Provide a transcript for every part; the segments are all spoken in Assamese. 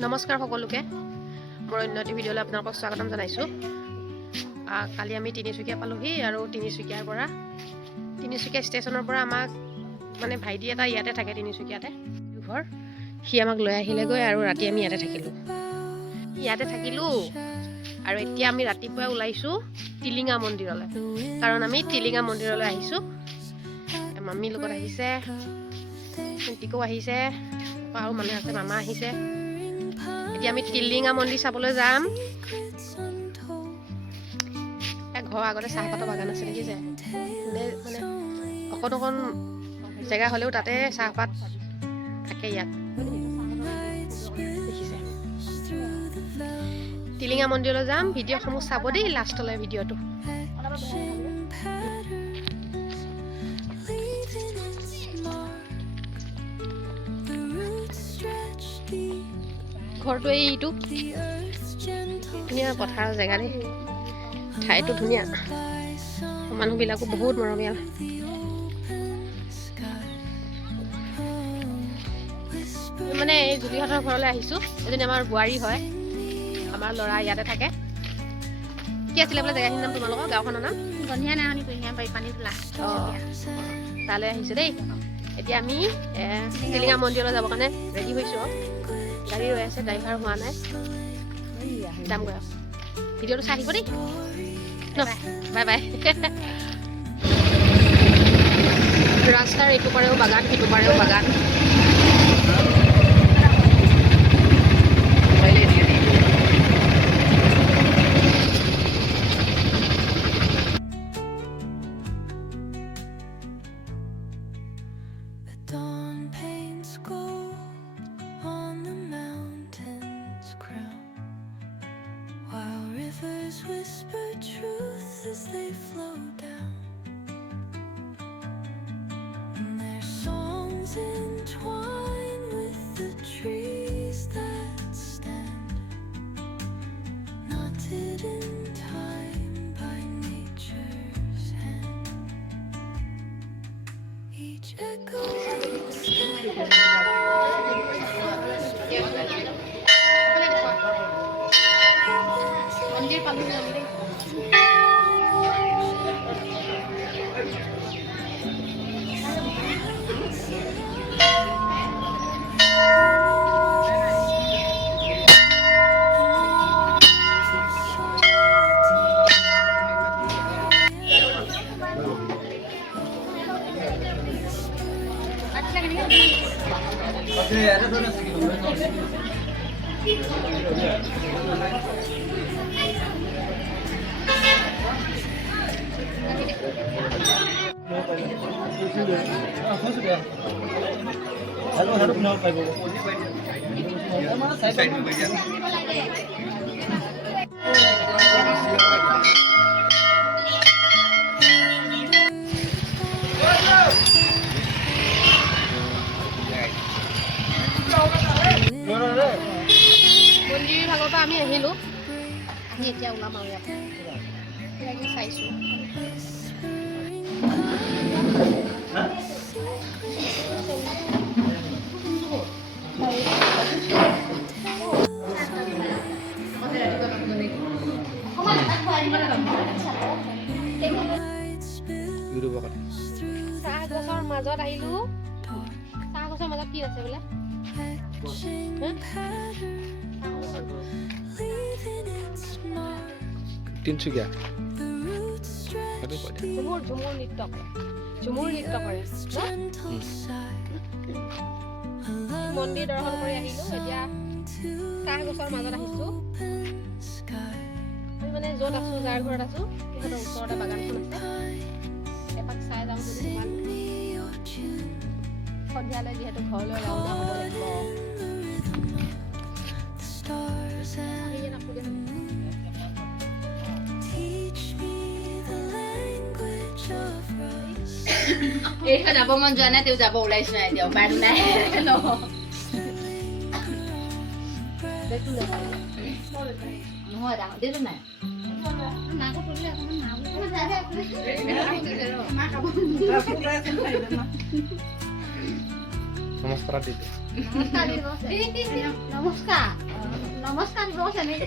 নমস্কাৰ সকলোকে মোৰ অন্য এটা ভিডিঅ'লৈ আপোনালোকক স্বাগতম জনাইছোঁ। কালি আমি তিনিচুকীয়া পালোহি আৰু তিনিচুকীয়াৰ পৰা তিনিচুকীয়া ষ্টেচনৰ পৰা আমাক মানে ভাইটি এটা ইয়াতে থাকে তিনিচুকীয়াতে ঘৰ, সি আমাক লৈ আহিলেগৈ আৰু ৰাতি আমি ইয়াতে থাকিলোঁ আৰু এতিয়া আমি ৰাতিপুৱা ওলাইছোঁ টিলিঙা মন্দিৰলৈ, কাৰণ আমি টিলিঙা মন্দিৰলৈ আহিছোঁ। মামীৰ লগত আহিছে, টিকো আহিছে আৰু মানুহ আছে, মামা আহিছে। এতিয়া আমি টিলিঙা মন্দিৰ চাবলৈ যাম। ঘৰৰ আগতে চাহপাতৰ বাগান আছে, দেখিছে? মানে অকণ জেগা হ'লেও তাতে চাহপাত থাকে ইয়াত, দেখিছে? টিলিঙা মন্দিৰলৈ যাম। ভিডিঅ'সমূহ চাব দেই লাষ্টলৈ ভিডিঅ'টো। ঘৰটো এইটো ধুনীয়া পথাৰৰ জেগা দেই, ঠাইটো ধুনীয়া, মানুহবিলাকো বহুত মৰমীয়াল। মানে এই জুলিহঁতৰ ঘৰলৈ আহিছোঁ। এজনী আমাৰ বোৱাৰী হয়, আমাৰ ল'ৰা ইয়াতে থাকে। কি আছিলে বোলে জেগাখিনিৰ নাম তোমালোকৰ গাঁওখনৰ নাম? গন্ধিয়া নাহনি পানী তোলা। তালৈ আহিছোঁ দেই। এতিয়া আমি টিলিঙা মন্দিৰলৈ যাবৰ কাৰণে ৰেডি হৈছোঁ। গাড়ী ৰৈ আছে, ড্ৰাইভাৰ হোৱা নাই, যামগৈ আৰু। ভিডিঅ'টো চাই আহিব দেই। Bye bye. ৰাস্তাৰ এইটো পাৰেও বাগান, সিটো পাৰেও বাগান। Whisper truth as they flow down, and their songs entwine with the trees that stand, knotted in time by nature's hand. Each echo মন্দিৰ পালোহি আমি দেই। মন্দিৰ ভাগৰ পৰা আমি আহিলোঁ, আহি এতিয়া ওলাম আৰু ইয়াত চাইছোঁ। চাহ গছৰ মাজত আহিলোঁ। চাহ গছৰ মাজত কি আছে বোলে? তিনচুকীয়া ঝুমুৰ নৃত্য কৰে। মন্দিৰ দৰ্শন কৰি আহিলোঁ। এতিয়া চাহ গছৰ মাজত আহিছোঁ। আমি মানে য'ত আছোঁ, যাৰ ঘৰত আছোঁ, সিহঁতৰ ওচৰতে বাগানখন আছে। এপাক চাই যাওঁ যদি ইমান সন্ধিয়ালৈ, যিহেতু ঘৰলৈ ৰাওনা হ'ব লাগিব। এই যাব মন যোৱা নাই, তেওঁ যাব ওলাইছো নাই, এতিয়া উপায়টো নাই। নহয় ডাঙৰ দেউতা নাই। নমস্কাৰ দিদি। নমস্কাৰ নমস্কাৰ দিব কৈছে নেকি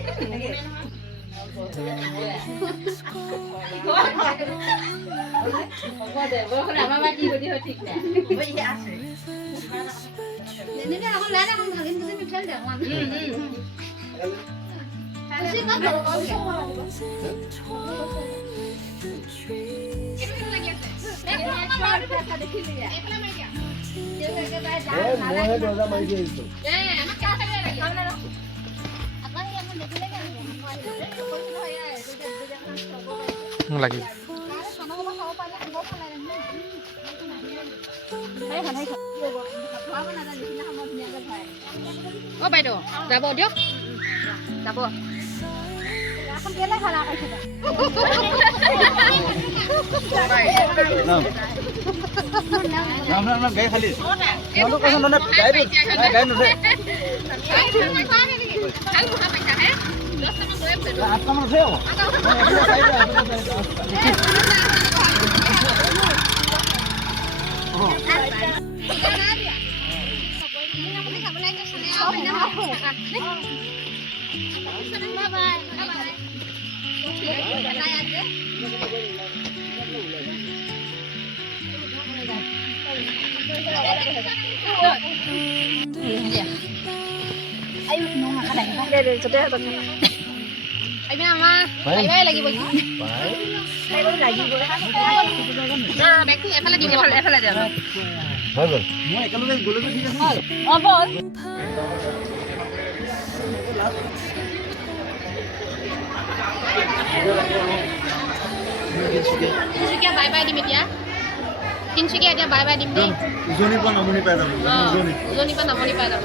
এনেকে এখন লাইন এখন ঢালিম তুমি মিঠাই দে অকমান বেছি কম লাগি অ বাইদেউ যাব দিয়ক যাব এখন কেলে খালা কৈছে না গাই খালি মনো কোন না গাই গাই নুঠে আটটা মান উঠে লাগিব এফালে দিম এফালে দিম হৈ গ'ল মই একেলগে গ'লে ঠিক আছে হ'ব তিনচুকীয়া বাই বাই দিম এতিয়া তিনচুকীয়া এতিয়া বাই বাই দিম দেই উজনিৰ পৰা নামনি পাই যাম উজনিৰ পৰা নামনি পাই যাম